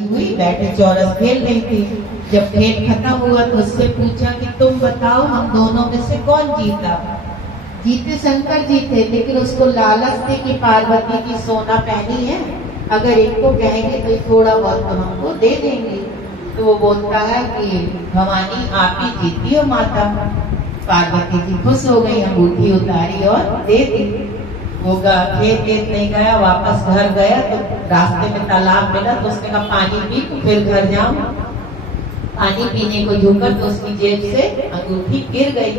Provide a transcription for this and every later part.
हुई बैठे चौरस खेल रही थी। जब खेल खत्म हुआ तो उससे पूछा कि तुम बताओ हम दोनों में से कौन जीता। जीते शंकर जी थे, लेकिन उसको लालच थी कि पार्वती जी सोना पहनी है, अगर इनको कहेंगे तो थोड़ा बहुत तो हमको दे देंगे। तो वो बोलता है कि भवानी आप ही जीती हो माता। पार्वती जी खुश हो गई, अंगूठी उतारी और दे दी। वो खेत नहीं गया, वापस घर गया तो रास्ते में तालाब मिला तो उसने कहा पानी पी तो फिर घर जाऊं। पानी पीने को झुका तो उसकी जेब से अंगूठी गिर गई।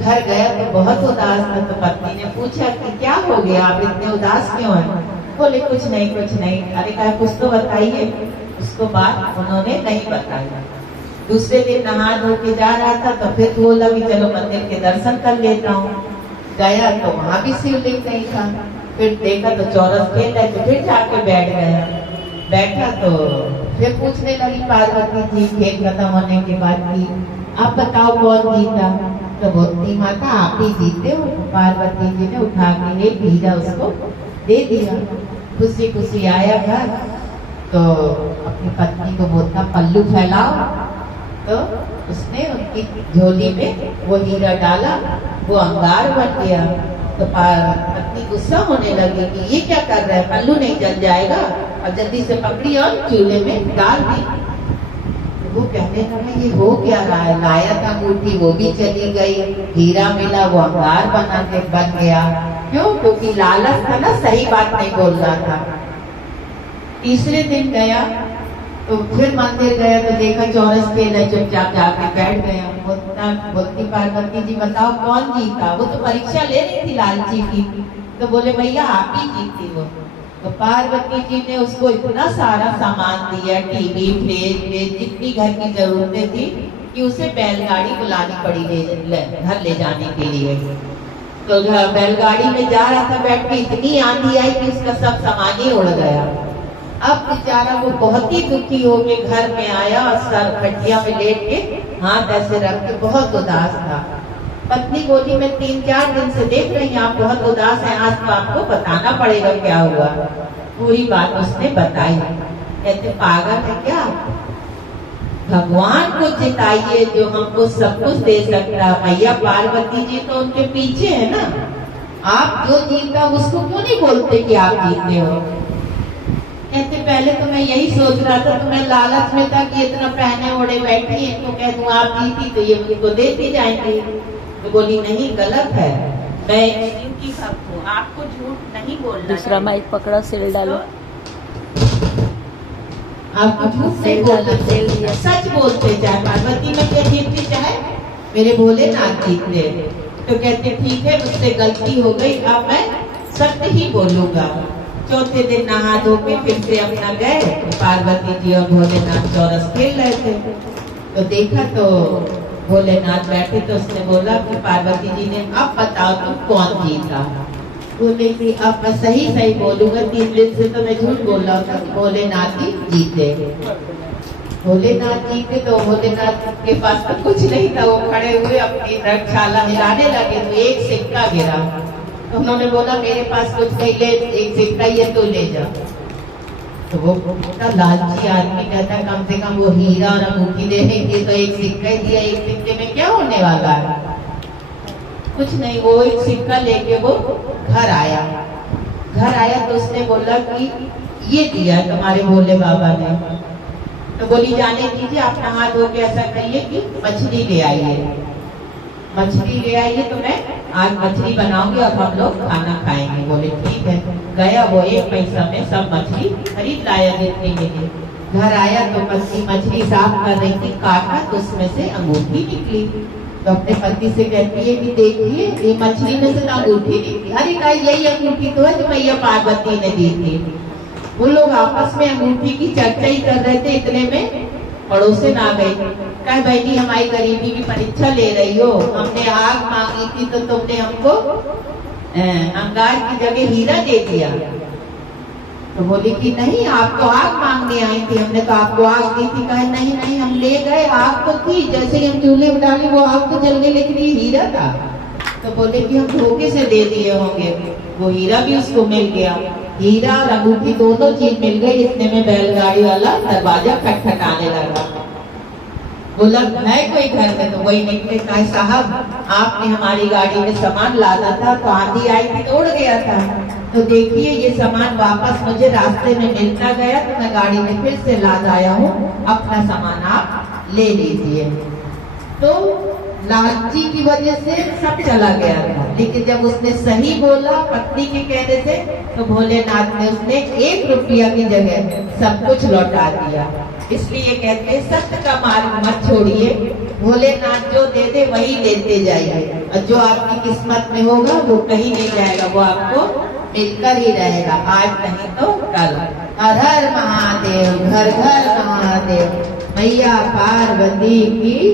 घर गया तो बहुत उदास था, तो पत्नी ने पूछा कि क्या हो गया, आप इतने उदास क्यों हैं? बोले कुछ नहीं। अरे कहा कुछ तो बताइए। उसको बात उन्होंने नहीं बताया। दूसरे दिन नहा धो के जा रहा था तो फिर बोला कि चलो मंदिर के दर्शन कर लेता हूँ। गया तो वहां भी शिवलिंग नहीं था। फिर देखा तो चौरस खेल रहे, तो फिर जाके बैठ गया। बैठा तो फिर पूछने लगी पार्वती जी खेल खत्म होने के बाद की आप बताओ कौन जीता। तो बोलती माता आप ही जीते हो। पार्वती जी ने उठा के एक हीरा उसको दे दिया। खुशी खुशी आया घर तो अपनी पत्नी को बोलता पल्लू फैलाओ। तो उसने उनकी झोली में वो हीरा डाला, वो अंगार बन गया। तो पत्नी गुस्सा होने लगी कि ये क्या कर रहा है, पल्लू नहीं जल जाएगा, और जल्दी से पकड़ी और चूल्हे में डाल दी। वो कहने लगा ये हो क्या रहा है, लाया था अंगूठी वो भी चली गई, हीरा मिला वो अंगार बन गया। क्यों? क्योंकि लालच था ना, सही बात नहीं बोल रहा था। तीसरे दिन गया तो फिर मंदिर गया तो देखा चौरस खेल है, चुपचाप जाके बैठ गया। बोलती पार्वती जी बताओ कौन जीता। वो तो परीक्षा ले रही थी लालची की। तो बोले भैया आप ही जीती हो। तो पार्वती जी ने उसको इतना सारा सामान दिया, टीवी फ्रिज जितनी घर की जरूरतें थी, कि उसे बैलगाड़ी बुलानी पड़ी घर ले जाने के लिए। तो बैलगाड़ी में जा रहा था बैठ के, इतनी आंधी आई कि उसका सब सामान ही उड़ गया। अब बेचारा वो बहुत ही दुखी हो के घर में आया और सर खटिया में लेट के हाथ ऐसे रख के बहुत उदास था। पत्नी बोली मैं 3-4 दिन से देख रही हूँ आप बहुत उदास हैं, आज तो आपको बताना पड़ेगा क्या हुआ। पूरी बात उसने बताई। कहते पागल है क्या, भगवान को जिताइए जो हमको सब कुछ दे सकता है। मैया पार्वती जी तो उनके पीछे है ना, आप जो जीता उसको क्यों नहीं बोलते कि आप जीते हो। कहते पहले तो मैं यही सोच रहा था, तो मैं लालच में था कि इतना पहने ओढ़े बैठी है तो कह दूं आप जीती तो ये मुझको देती जाएंगे। तो बोली नहीं गलत है, मैं शिव की भक्त हूँ, आपको झूठ नहीं बोलना। दूसरा माइक पकड़ा, सेल डालो। आपको झूठ नहीं बोलना, सच बोलते चाहे पार्वती में क्या जीतती चाहे मेरे भोलेनाथ जीतते। तो कहते ठीक है मुझसे गलती हो गई, अब मैं सत्य ही बोलूंगा। चौथे दिन नहा धो के फिर से अपना गए, पार्वती जी और भोलेनाथ चौरस खेल रहे थे। तो देखा तो भोलेनाथ बैठे, तो उसने बोला कि पार्वती जी ने अब बताओ तुम कौन जीता। बोले कि अब मैं सही बोलूंगा, 3 दिन से तो मैं झूठ बोल रहा था कि भोलेनाथ ही जीते। भोलेनाथ जीते तो भोलेनाथ के पास तो कुछ नहीं था, वो खड़े हुए अपनी रथशाला हिलाने लगे तो एक सिक्का गिरा। तो उन्होंने बोला मेरे पास कुछ नहीं, ले एक सिक्का ये तो ले जा। तो वो लालची आदमी कहता है कम से कम वो हीरा और अंगूठी देने के तो एक सिक्का ही दिया, एक सिक्के में क्या होने वाला है, कुछ नहीं। वो एक सिक्का लेके वो घर आया तो उसने बोला कि ये दिया तुम्हारे भोले बाबा ने। तो बोली जाने दीजिए, आप नहा धो के ऐसा कहिए कि मछली ले आइए तो मैं आज मछली बनाऊंगी और हम लोग खाना खाएंगे। बोले ठीक है। गया वो 1 पैसा में सब मछली खरीद लाया जितनी मिली। घर आया तो मछली साफ कर रही थी, काटा तो उसमें से अंगूठी निकली। तो अपने पति से कहती है कि देखिए ये मछली में से अंगूठी निकली। अरे कहा यही अंगूठी तो है जो मैया पार्वती ने दी थी। वो लोग आपस में अंगूठी की चर्चा ही कर रहे थे, इतने में पड़ोसन आ गई। कहा बहनी हमारी गरीबी की परीक्षा ले रही हो, हमने आग मांगी थी तो तुमने हमको अंगार की जगह हीरा दे दिया। तो बोली कि नहीं आप तो आग मांगने आई थी, हमने तो आपको आग दी थी। कहा नहीं हम ले गए, आग तो थी, जैसे ही हम चूल्हे में डाले वो आग तो जलने, लेकिन ये हीरा था। तो बोले कि हम धोखे से दे दिए होंगे, वो हीरा भी उसको मिल गया। हीरा और अंगूठी दोनों चीज मिल गई। इतने में बैलगाड़ी वाला दरवाजा खटखटाने लगा। बोला है कोई घर में? तो वही निकले, कहा साहब आपने हमारी गाड़ी में सामान लादा था, तो आंधी आई थी तो उड़ गया था, तो देखिए ये सामान वापस मुझे रास्ते में मिलता गया, तो मैं गाड़ी में फिर से लाद आया हूँ, अपना सामान आप ले लीजिए। तो लालची की वजह से सब चला गया था, लेकिन जब उसने सही बोला पत्नी के कहने से, तो भोलेनाथ ने उसने 1 रुपया की जगह सब कुछ लौटा दिया। इसलिए कहते हैं सत्य का मार्ग मत छोड़िए, भोलेनाथ जो दे दे वही लेते जाइए, और जो आपकी किस्मत में होगा वो कहीं नहीं जाएगा, वो आपको मिलकर ही रहेगा, आज नहीं तो कल। हर हर महादेव, घर घर महादेव, मैया पार्वती की